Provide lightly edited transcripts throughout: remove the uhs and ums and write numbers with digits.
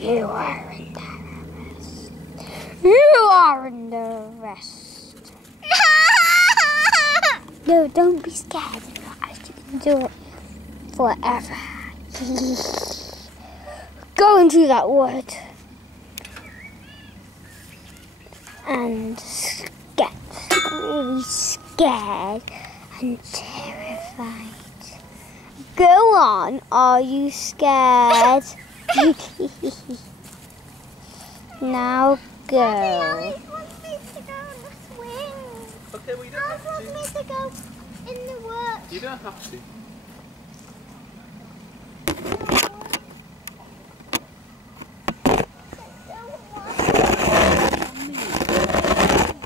You are under arrest. You are under arrest. No, don't be scared. I can do it forever. Go into that wood and get really scared and terrified. Go on, are you scared? Now go. Daddy, Alice wants me to go on the swing. Okay, well you don't Alice have wants to. me to go in the work. You don't have to.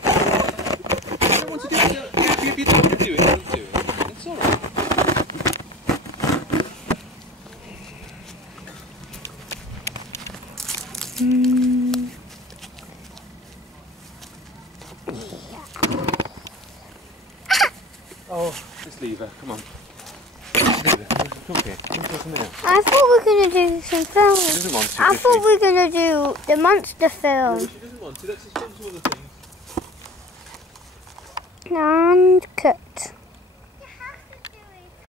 I don't want to do it. If you don't want to do it, don't do it. It's alright. Oh, just leave her. Come on. Just leave her. Come here. Come for something else. I thought we were going to do some She film. doesn't want to. I does thought she? we were going to do the monster film. She doesn't want to. Let's just film some other things. And cut.